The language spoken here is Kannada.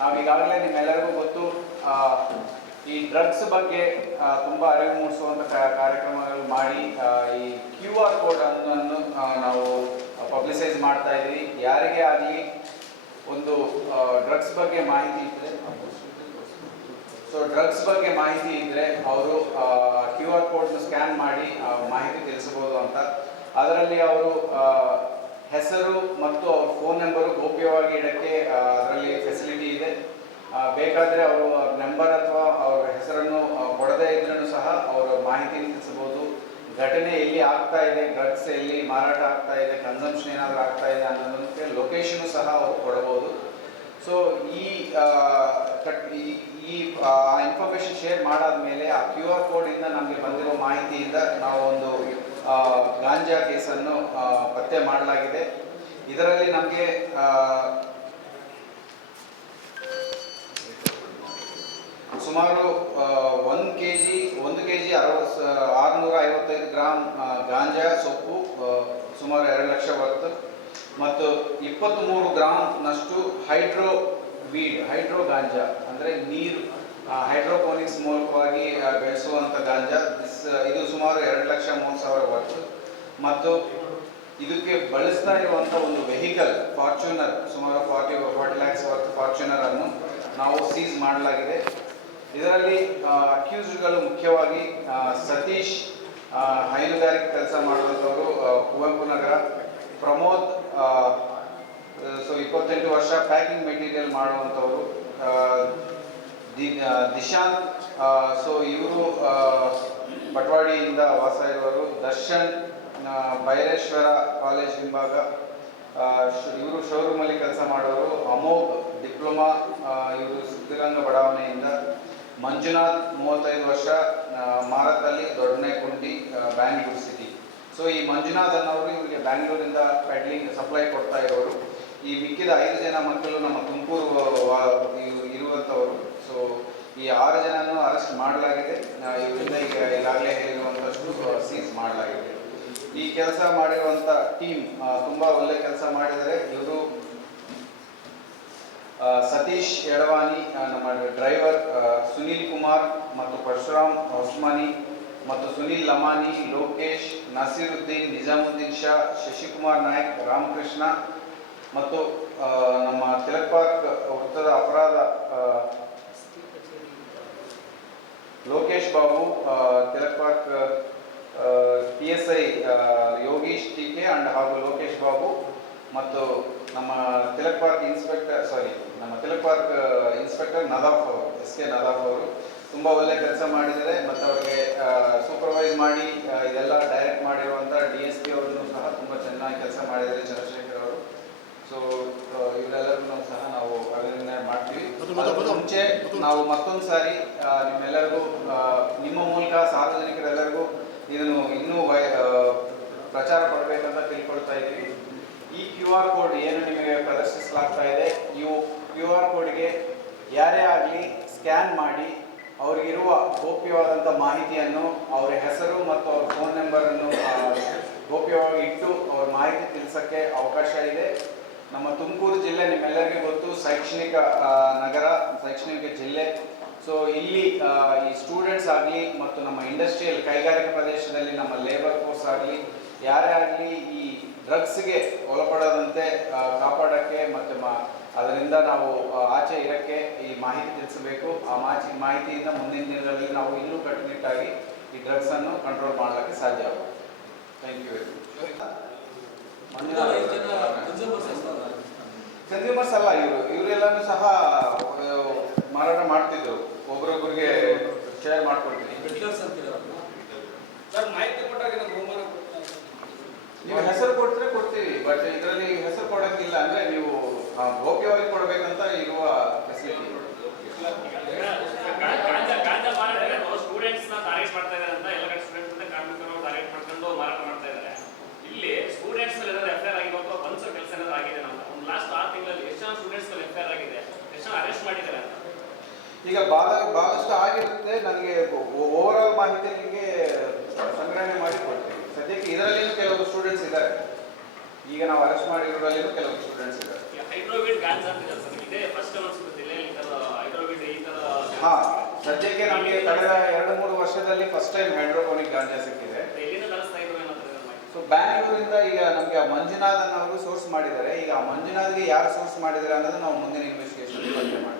ನಾವೀಗಾಗಲೇ ನಿಮ್ಮೆಲ್ಲರಿಗೂ ಗೊತ್ತು ಈ ಡ್ರಗ್ಸ್ ಬಗ್ಗೆ ತುಂಬ ಅರಿವು ಮೂಡಿಸುವಂಥ ಕಾರ್ಯಕ್ರಮಗಳು ಮಾಡಿ ಈ QR ಕೋಡ್ ಅನ್ನು ನಾವು ಪಬ್ಲಿಸೈಸ್ ಮಾಡ್ತಾ ಇದ್ದೀವಿ. ಯಾರಿಗೆ ಆಗಲಿ ಒಂದು ಡ್ರಗ್ಸ್ ಬಗ್ಗೆ ಮಾಹಿತಿ ಇದ್ದರೆ ಡ್ರಗ್ಸ್ ಬಗ್ಗೆ ಮಾಹಿತಿ ಇದ್ದರೆ ಅವರು QR ಕೋಡ್ನ ಸ್ಕ್ಯಾನ್ ಮಾಡಿ ಮಾಹಿತಿ ತಿಳಿಸಬಹುದು ಅಂತ. ಅದರಲ್ಲಿ ಅವರು ಹೆಸರು ಮತ್ತು ಅವ್ರ ಫೋನ್ ನಂಬರು ಗೌಪ್ಯವಾಗಿ ಇಡೋಕ್ಕೆ ಅದರಲ್ಲಿ ಫೆಸಿಲಿಟಿ ಇದೆ. ಬೇಕಾದರೆ ಅವರು ನಂಬರ್ ಅಥವಾ ಅವರ ಹೆಸರನ್ನು ಕೊಡದೇ ಇದ್ರೂ ಸಹ ಅವರು ಮಾಹಿತಿ ತಿಳಿಸಬಹುದು. ಘಟನೆ ಎಲ್ಲಿ ಆಗ್ತಾ ಇದೆ, ಡ್ರಗ್ಸ್ ಎಲ್ಲಿ ಮಾರಾಟ ಆಗ್ತಾ ಇದೆ, ಕನ್ಸಂಪ್ಷನ್ ಏನಾದರೂ ಆಗ್ತಾ ಇದೆ ಅನ್ನೋದಕ್ಕೆ ಲೊಕೇಶನು ಸಹ ಅವರು ಕೊಡಬಹುದು. ಸೊ ಈ ಇನ್ಫಾರ್ಮೇಷನ್ ಶೇರ್ ಮಾಡಾದ ಮೇಲೆ ಆ QR ಕೋಡಿಂದ ನಮಗೆ ಬಂದಿರೋ ಮಾಹಿತಿಯಿಂದ ನಾವು ಒಂದು ಗಾಂಜಾ ಕೇಸನ್ನು ಪತ್ತೆ ಮಾಡಲಾಗಿದೆ. ಇದರಲ್ಲಿ ನಮಗೆ ಸುಮಾರು 1 kg 655 ಗ್ರಾಮ್ ಗಾಂಜಾ ಸೊಪ್ಪು ಸುಮಾರು 2 ಲಕ್ಷ ವರ್ತ್ ಮತ್ತು 23 ಗ್ರಾಮ್ನಷ್ಟು ಹೈಡ್ರೋ ಗಾಂಜಾ ಅಂದರೆ ನೀರು ಹೈಡ್ರೋಪೋನಿಕ್ಸ್ ಮೂಲಕವಾಗಿ ಬೆಳೆಸುವಂಥ ಗಾಂಜಾ. ಇದು ಸುಮಾರು 2,30,000 ವರ್ತ್ ಮತ್ತು ಇದಕ್ಕೆ ಬಳಸ್ತಾ ಇರುವಂಥ ಒಂದು ವೆಹಿಕಲ್ ಫಾರ್ಚುನರ್ ಸುಮಾರು 40 lakhs ವರ್ತ್ ಫಾರ್ಚುನರ್ ಅನ್ನು ನಾವು ಸೀಸ್ ಮಾಡಲಾಗಿದೆ. ಇದರಲ್ಲಿ ಅಕ್ಯೂಸ್ಡ್ಗಳು ಮುಖ್ಯವಾಗಿ ಸತೀಶ್ ಹೈನುಗಾರಿಕೆ ಕೆಲಸ ಮಾಡುವಂಥವರು ಕುವೆಂಪು ನಗರ, ಪ್ರಮೋದ್ 28 ವರ್ಷ ಪ್ಯಾಕಿಂಗ್ ಮೆಟೀರಿಯಲ್ ಮಾಡುವಂಥವರು, ದಿಶಾಂತ್ ಇವರು ಬಟ್ವಾಡಿಯಿಂದ ವಾಸ ಇರುವರು, ದರ್ಶನ್ ಬೈರೇಶ್ವರ ಕಾಲೇಜ್ ಹಿಂಭಾಗ ಇವರು ಶೋರೂಮಲ್ಲಿ ಕೆಲಸ ಮಾಡೋರು, ಅಮೋಘ್ ಡಿಪ್ಲೊಮಾ ಇವರು ಸಿದ್ಧಗಂಗಾ ಬಡಾವಣೆಯಿಂದ, ಮಂಜುನಾಥ್ 35 ವರ್ಷ ಮಾರತಲ್ಲಿ ದೊಡ್ಡನೆಕುಂಟಿ ಬ್ಯಾಂಗ್ಳೂರು ಸಿಟಿ. ಸೊ ಈ ಮಂಜುನಾಥ್ ಅನ್ನೋರು ಇವರಿಗೆ ಬ್ಯಾಂಗ್ಳೂರಿಂದ ಪೆಡ್ಲಿಂಗ್ ಸಪ್ಲೈ ಕೊಡ್ತಾ ಇರೋರು. ಈ ಮಿಕ್ಕಿದ 5 ಜನ ಮಕ್ಕಳು ನಮ್ಮ ತುಮಕೂರು ಇರುವಂಥವರು. ಸೊ ಈ 6 ಜನನೂ ಅರೆಸ್ಟ್ ಮಾಡಲಾಗಿದೆ. ಇವರಿಂದ ಈಗಾಗಲೇ ಹೇಳಿರುವಂಥಷ್ಟು ಸೀಸ್ ಮಾಡಲಾಗಿದೆ. ಈ ಕೆಲಸ ಮಾಡಿರುವಂಥ ಟೀಮ್ ತುಂಬ ಒಳ್ಳೆ ಕೆಲಸ ಮಾಡಿದರೆ. ಇವರು ಸತೀಶ್ ಎಡವಾನಿ ನಮ್ಮ ಡ್ರೈವರ್, ಸುನೀಲ್ ಕುಮಾರ್ ಮತ್ತು ಪರಶುರಾಮ್ ಹೊಸ್ಮಾನಿ ಮತ್ತು ಸುನೀಲ್ ಲಮಾನಿ, ಲೋಕೇಶ್, ನಸೀರುದ್ದೀನ್, ನಿಜಾಮುದ್ದೀನ್ ಶಾ, ಶಶಿಕುಮಾರ್ ನಾಯಕ್, ರಾಮಕೃಷ್ಣ ಮತ್ತು ನಮ್ಮ ತಿಲಕ್ ಪಾರ್ಕ್ ವೃತ್ತದ ಅಪರಾಧ Lokesh Babu, Tilak park PSI Yogish TK and ಹಾಗೂ ಲೋಕೇಶ್ ಬಾಬು ಮತ್ತು ನಮ್ಮ ತಿಲಕ್ ಪಾರ್ಕ್ ಇನ್ಸ್ಪೆಕ್ಟರ್ ನದಾಫ್ ಅವರು, SK ನದಾಫ್ ಅವರು ತುಂಬ ಒಳ್ಳೆ ಕೆಲಸ ಮಾಡಿದ್ದಾರೆ. ಮತ್ತು ಅವರಿಗೆ ಸೂಪರ್ವೈಸ್ ಮಾಡಿ ಇದೆಲ್ಲ ಡೈರೆಕ್ಟ್ ಮಾಡಿರುವಂಥ DSP ಅವರನ್ನು ಸಹ ತುಂಬ ಚೆನ್ನಾಗಿ ಕೆಲಸ ಮಾಡಿದ್ದಾರೆ, ಚಂದ್ರಶೇಖರ್ ಅವರು. ಸೊ ಇವರೆಲ್ಲರನ್ನೂ ಸಹ ನಾವು ಅಭಿನಂದನೆ ಮಾಡ್ತೀವಿ. ಮುಂಚೆ ನಾವು ಮತ್ತೊಂದು ಸಾರಿ ನಿಮ್ಮೆಲ್ಲರಿಗೂ ನಿಮ್ಮ ಮೂಲಕ ಸಾರ್ವಜನಿಕರೆಲ್ಲರಿಗೂ ಇದನ್ನು ಇನ್ನೂ ಪ್ರಚಾರ ಪಡಬೇಕಂತ ತಿಳ್ಕೊಳ್ತಾ ಇದ್ದೀವಿ. ಈ QR ಕೋಡ್ ಏನು ನಿಮಗೆ ಪ್ರದರ್ಶಿಸಲಾಗ್ತಾ ಇದೆ, ಈ QR ಕೋಡ್ಗೆ ಯಾರೇ ಆಗಲಿ ಸ್ಕ್ಯಾನ್ ಮಾಡಿ ಅವರಿಗಿರುವ ಗೌಪ್ಯವಾದಂಥ ಮಾಹಿತಿಯನ್ನು, ಅವರ ಹೆಸರು ಮತ್ತು ಅವ್ರ ಫೋನ್ ನಂಬರನ್ನು ಗೌಪ್ಯವಾಗಿ ಇಟ್ಟು ಅವ್ರ ಮಾಹಿತಿ ತಿಳಿಸೋಕ್ಕೆ ಅವಕಾಶ ಇದೆ. ನಮ್ಮ ತುಮಕೂರು ಜಿಲ್ಲೆ ನಿಮ್ಮೆಲ್ಲರಿಗೂ ಗೊತ್ತು, ಶೈಕ್ಷಣಿಕ ನಗರ, ಶೈಕ್ಷಣಿಕ ಜಿಲ್ಲೆ. ಸೊ ಇಲ್ಲಿ ಈ ಸ್ಟೂಡೆಂಟ್ಸ್ ಆಗಲಿ ಮತ್ತು ನಮ್ಮ ಇಂಡಸ್ಟ್ರಿಯಲ್ ಕೈಗಾರಿಕಾ ಪ್ರದೇಶದಲ್ಲಿ ನಮ್ಮ ಲೇಬರ್ ಫೋರ್ಸ್ ಆಗಲಿ ಯಾರೇ ಆಗಲಿ ಈ ಡ್ರಗ್ಸ್ಗೆ ಒಳಪಡದಂತೆ ಕಾಪಾಡೋಕ್ಕೆ ಮತ್ತು ಅದರಿಂದ ನಾವು ಆಚೆ ಇರೋಕ್ಕೆ ಈ ಮಾಹಿತಿ ತಿಳಿಸಬೇಕು. ಆ ಮಾಹಿತಿಯಿಂದ ಮುಂದಿನ ದಿನಗಳಲ್ಲಿ ನಾವು ಇನ್ನೂ ಕಟ್ಟುನಿಟ್ಟಾಗಿ ಈ ಡ್ರಗ್ಸನ್ನು ಕಂಟ್ರೋಲ್ ಮಾಡೋಕ್ಕೆ ಸಾಧ್ಯ ಆಗುತ್ತೆ. Thank you very much. Consumers ಅಲ್ಲ ಇವರೆಲ್ಲನೂ ಸಹ ಮಾರಾಟ ಮಾಡ್ತಿದ್ರು, ಒಬ್ರೊಬ್ರಿಗೆ ಶೇರ್ ಮಾಡ್ಕೊಳ್ತೀನಿ. ನೀವು ಹೆಸರು ಕೊಟ್ಟರೆ ಕೊಡ್ತೀವಿ, ಬಟ್ ಇದರಲ್ಲಿ ಹೆಸರು ಕೊಡೋಕ್ಕಿಲ್ಲ. ಅಂದರೆ ನೀವು ಗೌಪ್ಯವಾಗಿ ಕೊಡಬೇಕಂತ ಇರುವ ಫೆಸಿಲಿಟಿ. ಸ್ಟೂಡೆಂಟ್ಸ್ನ ಟಾರ್ಗೆಟ್ ಮಾಡ್ತಾ ಇದ್ದಾರೆ ಅಂತ ಎಲ್ಲ ಕಡೆ ಸ್ಟೂಡೆಂಟ್ಸ್ ಕಾರ್ಮಿಕರು ಟಾರ್ಗೆಟ್ ಮಾಡ್ಕೊಂಡು ಮಾರಾಟ ಮಾಡ್ತಾ ಇದ್ದಾರೆ. ಇಲ್ಲಿ ಸ್ಟೂಡೆಂಟ್ಸ್ ಮೇಲೆ ಏನಾದ್ರು FIR ಆಗಿರೋದು ಬಂದ್ಸೋ ಕೆಲಸ ಏನಾದ್ರು ಆಗಿದೆ ನಮ್ಗೆ. ಒಂದು ಲಾಸ್ಟ್ 6 ತಿಂಗಳಲ್ಲಿ ಎಷ್ಟು ಜನ ಸ್ಟೂಡೆಂಟ್ಸ್ ಮೇಲೆ FIR ಆಗಿದೆ, ಎಷ್ಟು ಜನ ಅರೆಸ್ಟ್ ಮಾಡಿದ್ದಾರೆ ಅಂತ ಈಗ ಭಾಳಷ್ಟು ಆಗಿರುತ್ತೆ. ನನಗೆ ಓವರ್ ಆಲ್ ಮಾಹಿತಿ ನಿಮಗೆ ಸಂಗ್ರಹಣೆ ಮಾಡಿ ಕೊಡ್ತೀನಿ. ಸದ್ಯಕ್ಕೆ ಇದರಲ್ಲಿನೂ ಕೆಲವರು ಸ್ಟೂಡೆಂಟ್ಸ್ ಇದ್ದಾರೆ. ಈಗ ನಾವು ಅರೆಸ್ಟ್ ಮಾಡಿರೋದ್ರಲ್ಲಿನೂ ಕೆಲವರು ಸ್ಟೂಡೆಂಟ್ಸ್ ಇದ್ದಾರೆ. ಹೈಡ್ರೋವಿಡ್ ಗಾಂಜಾ ಅಂತ ಇದೆ, ಫಸ್ಟ್ ಅನ್ಸುತ್ತೆ ಜಿಲ್ಲೆಯಲ್ಲಿ ಹಾಂ, ಸದ್ಯಕ್ಕೆ ನಮಗೆ ಕಳೆದ 2-3 ವರ್ಷದಲ್ಲಿ ಫಸ್ಟ್ ಟೈಮ್ ಹೈಡ್ರೋಪೋನಿಕ್ ಗಾಂಜಾ ಸಿಕ್ಕಿದೆ. ಎಲ್ಲಿಂದ ತರಿಸ್ತಾ ಇದ್ರು ಏನಾದ್ರು ಸೊ ಬ್ಯಾಂಗ್ಳೂರಿಂದ ಈಗ ನಮಗೆ ಮಂಜುನಾಥ್ ಅನ್ನೋರು ಸೋರ್ಸ್ ಮಾಡಿದ್ದಾರೆ. ಈಗ ಆ ಮಂಜುನಾಥ್ಗೆ ಯಾರು ಸೋರ್ಸ್ ಮಾಡಿದ್ದಾರೆ ಅನ್ನೋದು ನಾವು ಮುಂದಿನ ಇನ್ವೆಸ್ಟಿಗೇಷನ್ ಪತ್ತೆ ಮಾಡ್ತೀವಿ.